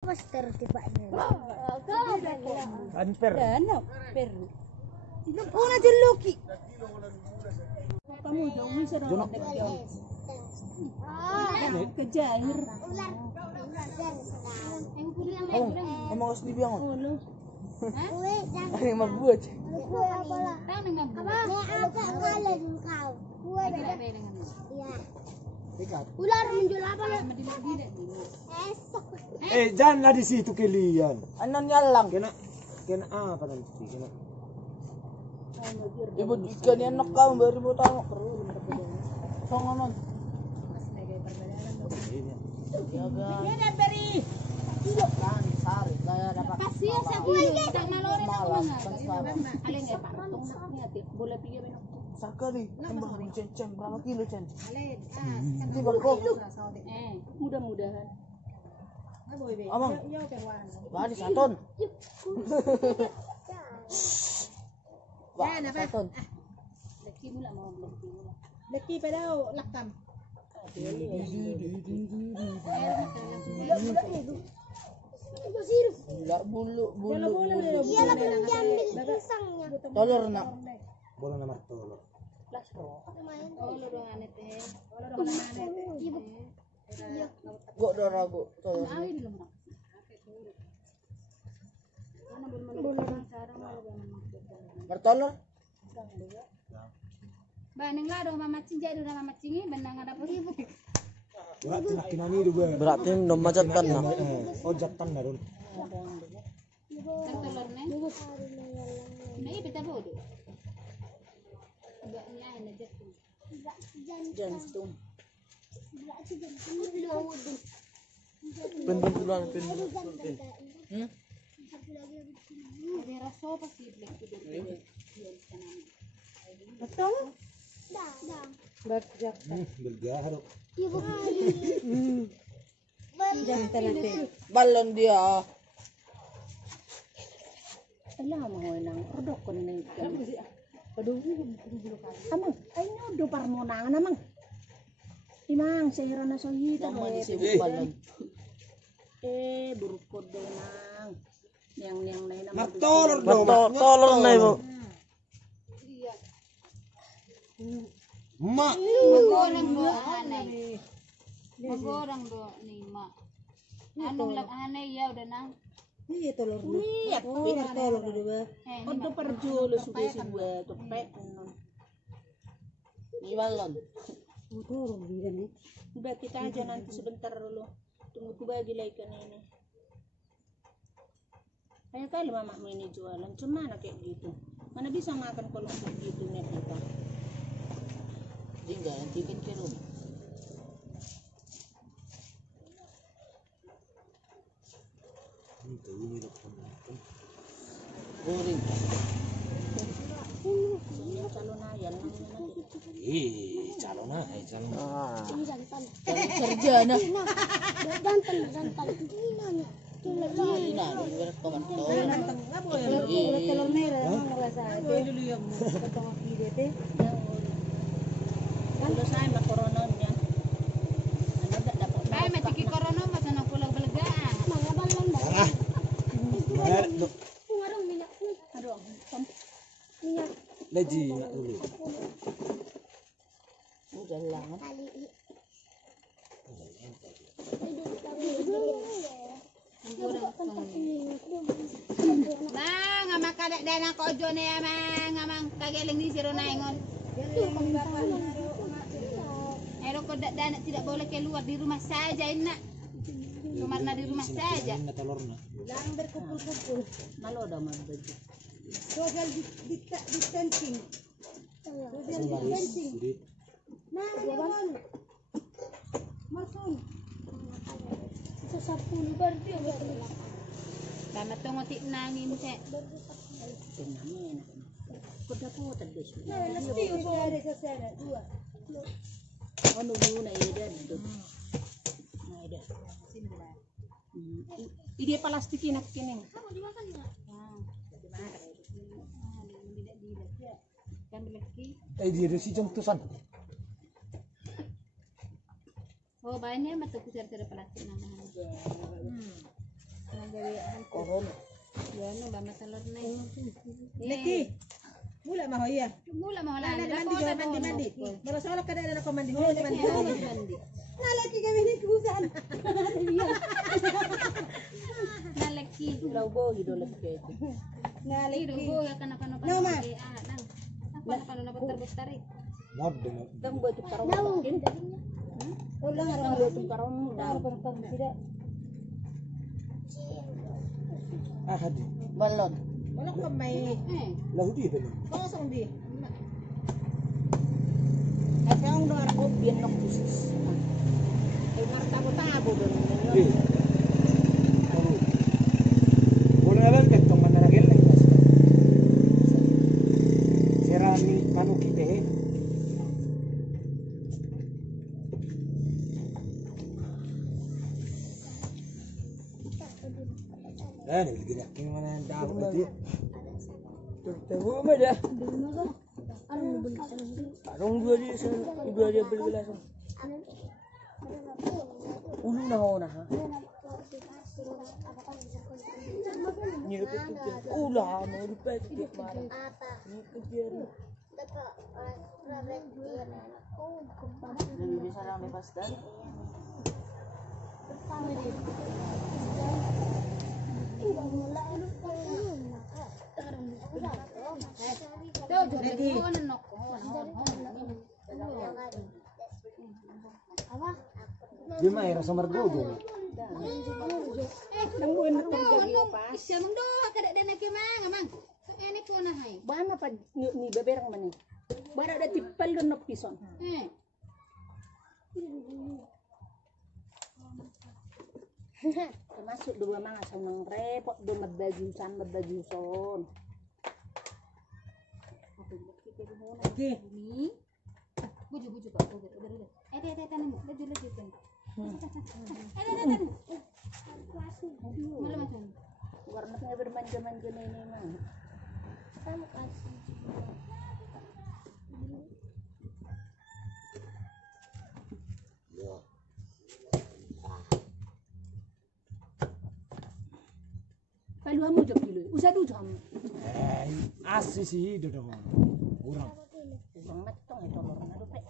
Master tibanya. Unfair. Ano? Pero. Una juluki. Kamu dong bisa dong. Kejair. Emang harus dibiang. Ini membuat. Ular menjual apa? Janganlah di situ kalian. Anon nyalang. Kena apa nanti? Kena. Ibu jika ni anak kau baru mau tahu. Songonon. Dia dah beri. Kan sari saya dapat. Kasih sa kuwi tak nalore na ko nga. Alin ay paratong na ti bola piye ben. Sakali. Tembak cen berapa kilo cen? Alin. Tiba kok. Mudah-mudahan. Amang. Bani saton. Wah, saton. Laki mula mo laki mula. Laki pa daw lakam. Enggak bulu. Iya lah belum diambil pisangnya. Tolor nak. Bola nama tolor. Gok darah gok. Tolor. Bertolor. Baneng lah dong mama cinja udah mama cingi benang ada ibu. Berarti nak kinani dulu. Berarti nom macatkan nak. Oh jatan dah dulu. Kan telurnya. Nah, ini pita bodoh. Enggak ni air aja tuh. Jantung. Bentuk tulang pen. ada rasa pasti black itu. Betul? Dah. Berjak. Berjarak. Ibu. Jantan nanti. Balon dia. Alah mau nang rodok kon ning. Aduh. Amang, ay nyodo parmonangan amang. Imang sehira na sohita Sama di do. sibuk balon. Burukod do nang. Yang lain na Nak tolor dong. Tolor na ibu. Iya. Mak. Magorang do anay. Magorang do ni ma. Anong lag anay ya udah nang. Iya telur dulu. Iya, pintar telur dulu ba. Odo perjulo sudah sebuah topek. Di balon. Telur bidan nih. Udah kita aja nanti sebentar dulu. Tunggu ku bagi lagi kan ini. Kayak kali mama ini jualan, cuma kayak gitu. Mana bisa makan kalau kayak gitu nih kita. Tinggal nanti kan ke rumah. Boring. Calon ayan Calon. Kerja nah. jantan. Ini nah, di kawan tol. Telur merah ngerasa aja. Dulu yang potong kaki dia teh. Kalau saya mah korononnya. Anu enggak dapat. Ay, matiki korono mas ana pulang belegaan. Mga balon dah. Ngarong minyak. Aduh, minyak. Leji nak dulu. Udah lang. Mang, ama kadek dana ko ojo na ya, mang. Amang kageling di siro na ingon. Ayo ko dana tidak boleh keluar di rumah saja, Nak. Sumarna di rumah saja. Nak telurnya. Lang berkumpul-kumpul. Malo daw magbagi. Social distancing. Social distancing. Nah, yun. Masun. Sa 10 berarti ang Tama tungoti nangin sa. Tingnan Kuda po tadi. Nah, nasti uso ada sa sana. Dua. Ano muna ida dito. Na ida. Ini plastikin nak kining. Kamu dimakan enggak? Kan lagi. Dia si jengtusan. Oh, banyak mah tuh kusir-kusir plastik nama. Ya no lama telur nih. Leki. Mula mah ya. Mula mau Nah, lah. mandi. Baru soalnya kada ada ko mandi. Mandi. Nah, leki kami ni kusan. Naleki. Laubo hido lagi itu. Nah, Ido leki. go ya kana kana. No, ma. Apa na putar-putar. Nab dengan Dang buat karong makin. Ulang Dang buat karong dang. tidak. hadi. Balon. Wala ko may Lahu di dengan. kosong di. Kasi ang luar ko binok khusus. Ay martabo-tabo doon. Di. Lahu. Boleh alam kentong mana lagi lang. Serami manu kita he. Ini lagi nak kini mana dah berarti. Tahu mah dah. Arong dua dia beli langsung. Ulo na ho na ha. Ni itu dia. Ulah mau lupa dia marah. Ni dia. Lebih bisa lang lepas dan. Lagi. Dia mah rasa mergogo. Nangguin na tong jadi pas. Siya mong do kada dana ke mang amang. So ene ko na hay. Bana pa ni beberang mani. Bara ada tipal don nok pison. Termasuk dua mga sa nang repot do magdajusan. Lagi. Ni. Buju kak. Udah. Tanam. Laju kan. Malam macam. Warnanya bermanja-manja ini mah. Palu hamu jok kilo. Usah du jam. Asli sih itu dong. Kurang. Kurang matong itu lorong ado pe.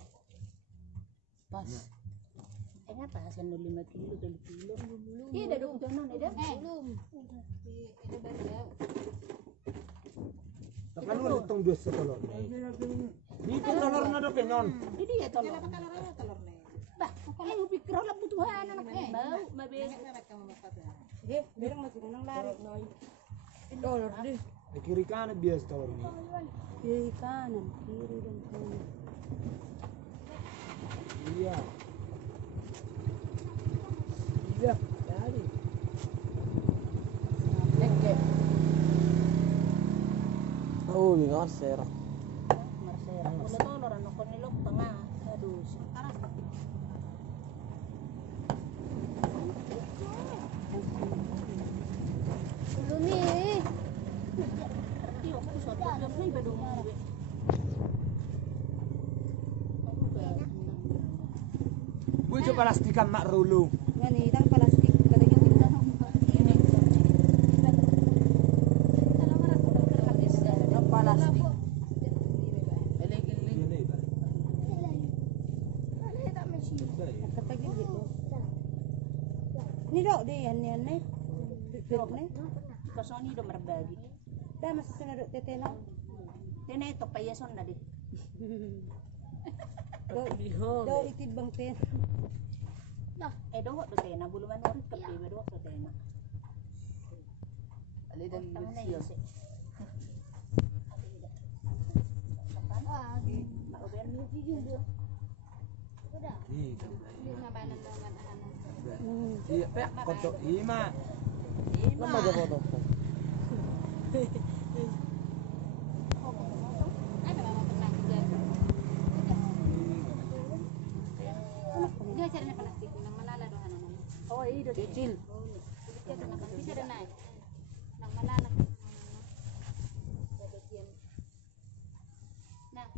Pas. Enggak pas yang 5 kilo 2 kilo. Iya dah dong jono nih dah. Belum. Itu baru ya. Tekan lu hitung dua setolor. Itu telur nado penyon. Ini ya tolong. Bah, kalau pikir lah butuhan anak bau, mabes. Berang masih nang lari. Dollar deh. Di kiri kanan biasa telur ini. Kiri kanan, kiri dan kanan. Iya. Iya, dari. Oh, ini Marsera. Marsera. Wala tolor ano ko nilok tanga. Aduh, sekarang. Lumi. Iyo ko sa to may badong. Bujo palastikan mak rulu. Ngani tang plastik kada yung tindahan. Plastik. Katagin gitu. Ni dok di yan ni. Dok ni. Kasoni do marbagi. Da mas sunod teteno. Tene to payason na di. Do itibang ten. Do tena buluman urit ka pe do tena. Ali dan siya. Iya, pe kotok ima. Lama aja foto. Ada mama pernah juga. Dia caranya plastik nang malala do anak. Oh, iya kecil. Bisa ada naik. Nang malala. Nah,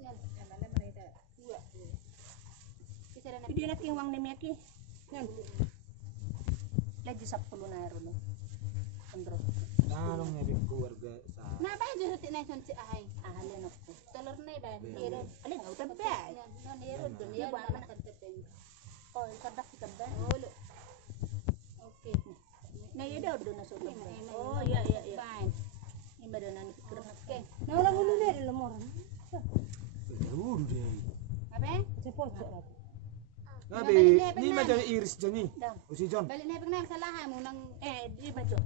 yan. Malala mereka. Dua. Bisa ada naik. Hindi na kiwang ni Meki. Yan. Lagi 10 na ron. Andro. Anong ngabig keluarga sa Napa aja hati naik si ahai. Ahalen ako. Telur nih dah. Iro. Alin ako tabi. Non iro dunia mana kan tepeng. Oh, kadak kita ba? Oh lo. Oke. Na iya daw doon na sa tabi. Oh iya iya iya. Fine. Ima doon na nikir na. Oke. Nah, orang dulu deh di lemur. Dulu deh. Apa? Cepot cepot. Ngabe, ni macam iris jani. Dang. Usi John. Balik nih pengen salah mu nang Di bajo.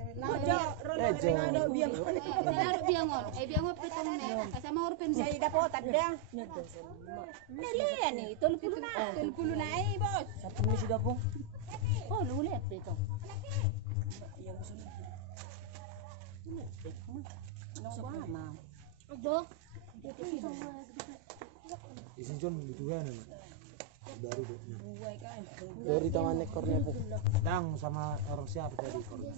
Ojo, Lejo. biangon. Biangon petong nih. Sama orang pen. Saya dapat ada. Nilian ni, tolong na. Puluh naik bos. Satu misi dapung. Oh, lulit dito. Ano ba, ma'am? Isi John butuhan na. Baru deh. Dari tangan ekornya bu. Dang sama orang siapa tadi ekornya?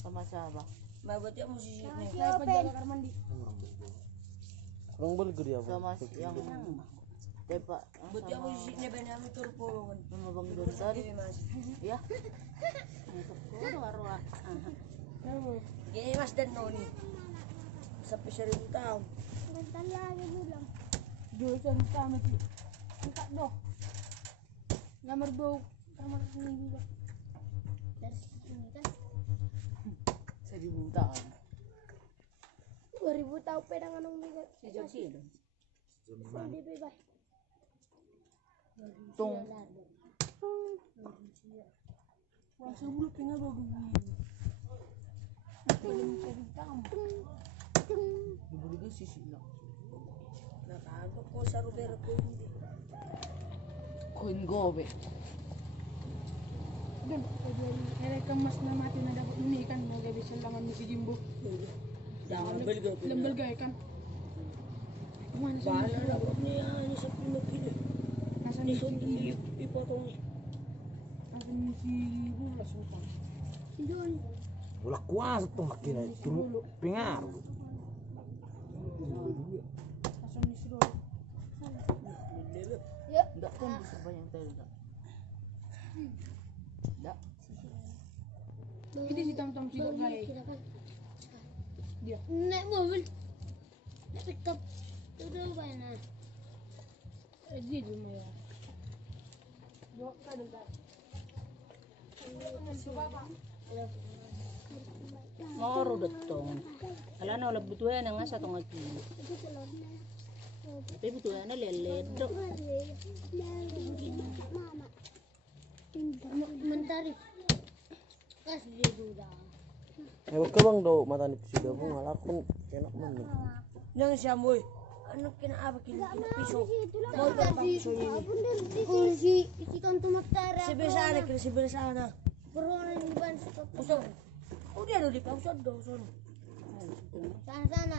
Sama siapa? Mbak buat ya musisi nih. Orang Orang belger ya bu. Sama yang tepak. Buat ya musisi nih Benyamin Turpolongan. Sama bang Don tadi. Ya. Arwa. Gini Mas dan Noni. Sampai 1000 tahun. Jualan kami tu. Angkat doh. Nomor 2 kamar ini juga. Dari sini kan. 1000 tahun. 2000 tahu pedangan orang juga. Si Josi doon. zaman bebas. Tung. Wah, sebelum tinggal bagus. Ibu juga sisi lah. Nakago ko sa Rubero ko hindi. Koin gobe. Dan mereka mas na mati na dapat ini kan mga bisa langan si Jimbo. Jangan beli ko. Lembel gaya kan. Kemana sih? Bala na ko niya ni sa Pilipinas. Nasa Ni ni so ipotong ni. nasa ni si Bulas utang. bola kuasa tuh makin itu pengaruh. Nasa ni si Roro. Enggak kan bisa banyak tadi enggak. Enggak. Ini si Tom si gaya. Dia. Naik mobil. Naik pickup. Tu dah mana? Dia cuma ya. Dua kali dah. Moro datong. Ala na wala butuhan nga sa tong aki. Tapi butuhan na leledok. Mentari. Kas dia juga. Hebat ka bang daw mata ni si Gabong alakon enak man. Nang siya mo. Ano kinaaba piso? Mau Mau pa piso ni. si kanto matara. Si Besana kira si Besana. Beruang di ban. Usod. Udah do di pausod do son. Sana sana.